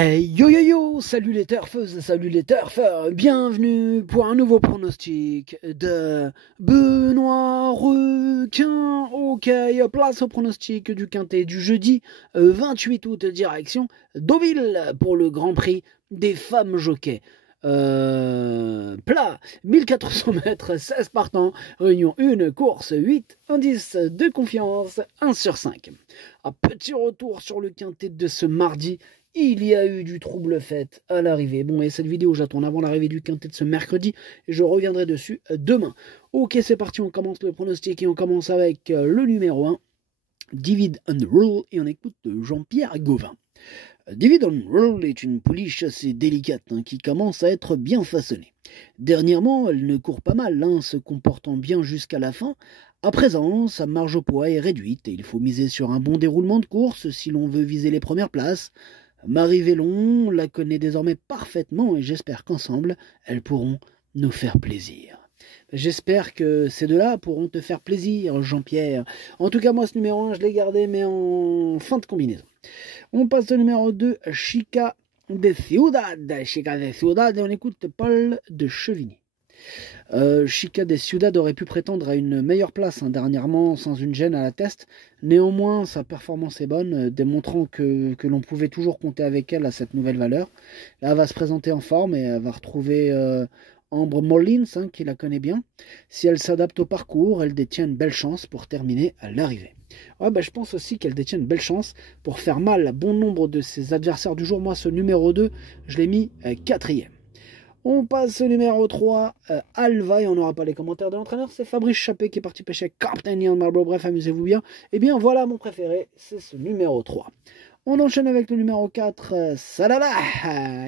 Hey yo yo yo, salut les turfeuses, salut les turfeurs, bienvenue pour un nouveau pronostic de Benoît Requin. Ok, place au pronostic du quintet du jeudi 28 août, direction Deauville pour le Grand Prix des femmes jockeys. Plat, 1400 mètres, 16 partants, réunion 1, course 8, indice de confiance 1 sur 5. Un petit retour sur le quintet de ce mardi. Il y a eu du trouble fait à l'arrivée. Bon, et cette vidéo, je la tourne avant l'arrivée du quintet de ce mercredi. Et je reviendrai dessus demain. Ok, c'est parti, on commence le pronostic et on commence avec le numéro 1, Divide and Rule, et on écoute Jean-Pierre Gauvin. Divide and Rule est une pouliche assez délicate qui commence à être bien façonnée. Dernièrement, elle ne court pas mal, se comportant bien jusqu'à la fin. À présent, sa marge au poids est réduite et il faut miser sur un bon déroulement de course si l'on veut viser les premières places. Marie Vélon la connaît désormais parfaitement et j'espère qu'ensemble, elles pourront nous faire plaisir. J'espère que ces deux-là pourront te faire plaisir, Jean-Pierre. En tout cas, moi, ce numéro 1, je l'ai gardé, mais en fin de combinaison. On passe au numéro 2, Chica de Ciudad. Chica de Ciudad, et on écoute Paul de Chevigny. Chica de Ciudad aurait pu prétendre à une meilleure place dernièrement sans une gêne à la test. Néanmoins, sa performance est bonne, démontrant que l'on pouvait toujours compter avec elle à cette nouvelle valeur. Là, elle va se présenter en forme et elle va retrouver Ambre Mollins, qui la connaît bien. Si elle s'adapte au parcours, elle détient une belle chance pour terminer à l'arrivée. Ouais, je pense aussi qu'elle détient une belle chance pour faire mal à bon nombre de ses adversaires du jour. Moi, ce numéro 2, je l'ai mis 4e. On passe au numéro 3, Alva, et on n'aura pas les commentaires de l'entraîneur, c'est Fabrice Chappé qui est parti pêcher Captain Ian Marlborough, bref, amusez-vous bien. Et bien voilà mon préféré, c'est ce numéro 3. On enchaîne avec le numéro 4, Salala,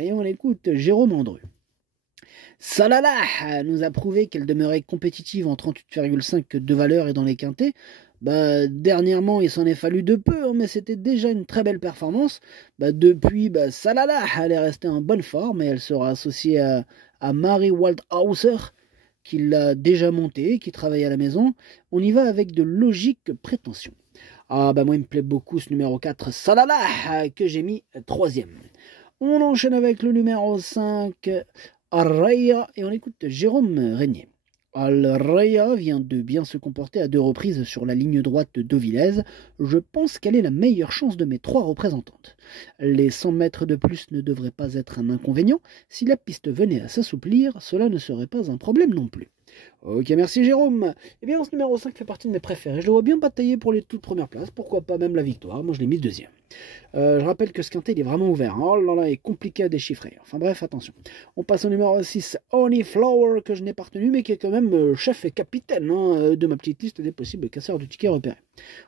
et on écoute Jérôme Andreu. Salala nous a prouvé qu'elle demeurait compétitive en 38,5 de valeur et dans les quintets. Dernièrement, il s'en est fallu de peu, mais c'était déjà une très belle performance. Depuis, Salala, elle est restée en bonne forme et elle sera associée à Marie Waldhauser, qui l'a déjà montée, qui travaille à la maison. On y va avec de logiques prétentions. Moi, il me plaît beaucoup ce numéro 4, Salala, que j'ai mis 3e. On enchaîne avec le numéro 5, Arraya, et on écoute Jérôme Régnier. Alraya vient de bien se comporter à 2 reprises sur la ligne droite de Deauvillez. Je pense qu'elle est la meilleure chance de mes 3 représentantes. Les 100 mètres de plus ne devraient pas être un inconvénient. Si la piste venait à s'assouplir, cela ne serait pas un problème non plus. Ok, merci Jérôme. Eh bien, ce numéro 5 fait partie de mes préférés. Je le vois bien batailler pour les toutes premières places. Pourquoi pas même la victoire. Moi, je l'ai mis 2e. Je rappelle que ce quintet, il est vraiment ouvert. Oh là là, il est compliqué à déchiffrer. Enfin bref, attention. On passe au numéro 6, Honey Flower, que je n'ai pas retenu, mais qui est quand même chef et capitaine de ma petite liste des possibles casseurs du ticket repérés.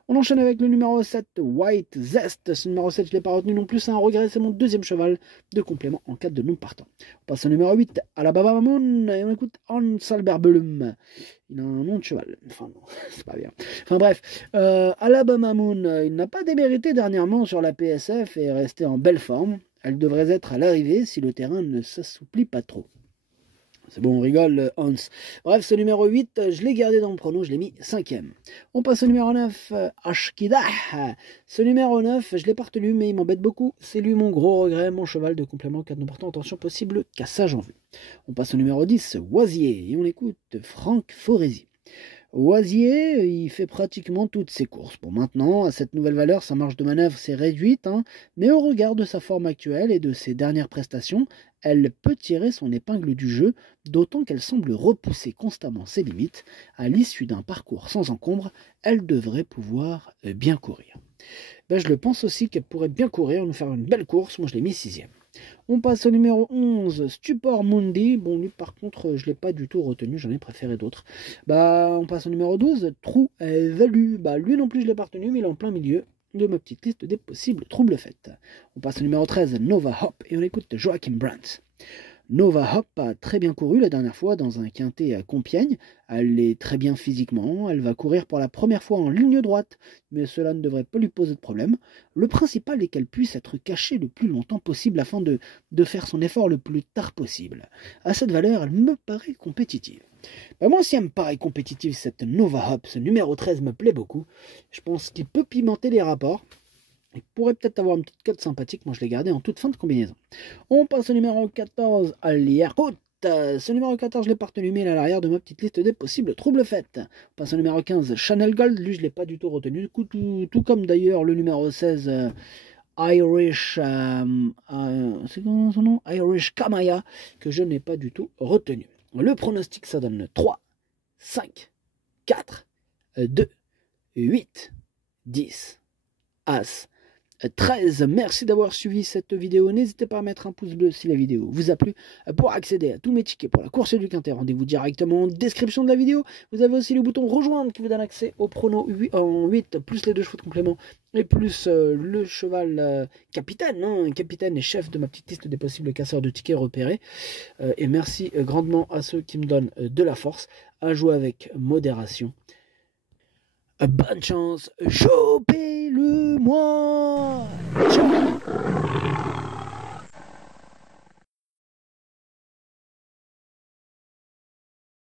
On enchaîne avec le numéro 7, White Zest. Ce numéro 7, je ne l'ai pas retenu non plus, c'est un regret, c'est mon 2e cheval de complément en cas de non partant. On passe au numéro 8, Alabama Moon, et on écoute Hans Alberbelum. Il a un nom de cheval. Enfin, non, c'est pas bien. Enfin bref, Alabama Moon, il n'a pas démérité dernièrement sur la PSF et est resté en belle forme. Elle devrait être à l'arrivée si le terrain ne s'assouplit pas trop. C'est bon, on rigole, Hans. Bref, ce numéro 8, je l'ai gardé dans le prono, je l'ai mis 5e. On passe au numéro 9, Ashkida. Ce numéro 9, je l'ai pas retenu, mais il m'embête beaucoup. C'est lui mon gros regret, mon cheval de complément 4 non portant. Attention, possible cassage en vue. On passe au numéro 10, Oisier, et on écoute Franck Foresi. Oisier, il fait pratiquement toutes ses courses. Pour maintenant, à cette nouvelle valeur, sa marge de manœuvre s'est réduite, mais au regard de sa forme actuelle et de ses dernières prestations, elle peut tirer son épingle du jeu, d'autant qu'elle semble repousser constamment ses limites. À l'issue d'un parcours sans encombre, elle devrait pouvoir bien courir. Je le pense aussi qu'elle pourrait bien courir, nous faire une belle course. Moi, je l'ai mis 6e. On passe au numéro 11, Stupor Mundi. Bon, lui, par contre, je ne l'ai pas du tout retenu, j'en ai préféré d'autres. On passe au numéro 12, True Value. Lui non plus, je ne l'ai pas retenu, mais il est en plein milieu de ma petite liste des possibles troubles faits. On passe au numéro 13, Nova Hop, et on écoute Joachim Brandt. Nova Hop a très bien couru la dernière fois dans un quintet à Compiègne. Elle est très bien physiquement, elle va courir pour la première fois en ligne droite, mais cela ne devrait pas lui poser de problème. Le principal est qu'elle puisse être cachée le plus longtemps possible afin de faire son effort le plus tard possible. À cette valeur, elle me paraît compétitive. Moi aussi, elle me paraît compétitive cette Nova Hop. Ce numéro 13 me plaît beaucoup. Je pense qu'il peut pimenter les rapports. Il pourrait peut-être avoir une petite cote sympathique. Moi, je l'ai gardé en toute fin de combinaison. On passe au numéro 14, Al-Yahout. Ce numéro 14, je l'ai pas retenu, mais il est à l'arrière de ma petite liste des possibles troubles faites. On passe au numéro 15, Chanel Gold. Lui, je ne l'ai pas du tout retenu. Du coup, tout comme d'ailleurs le numéro 16, Irish, c'est comment son nom, Irish Kamaya, que je n'ai pas du tout retenu. Le pronostic, ça donne 3, 5, 4, 2, 8, 10, As, 13. Merci d'avoir suivi cette vidéo. N'hésitez pas à mettre un pouce bleu si la vidéo vous a plu. Pour accéder à tous mes tickets pour la course du Quintet, rendez-vous directement en description de la vidéo. Vous avez aussi le bouton rejoindre qui vous donne accès au prono 8, en 8, plus les 2 chevaux de complément et plus le cheval capitaine, capitaine et chef de ma petite liste des possibles casseurs de tickets repérés. Et merci grandement à ceux qui me donnent de la force à jouer avec modération. Bonne chance, chopez-le moi.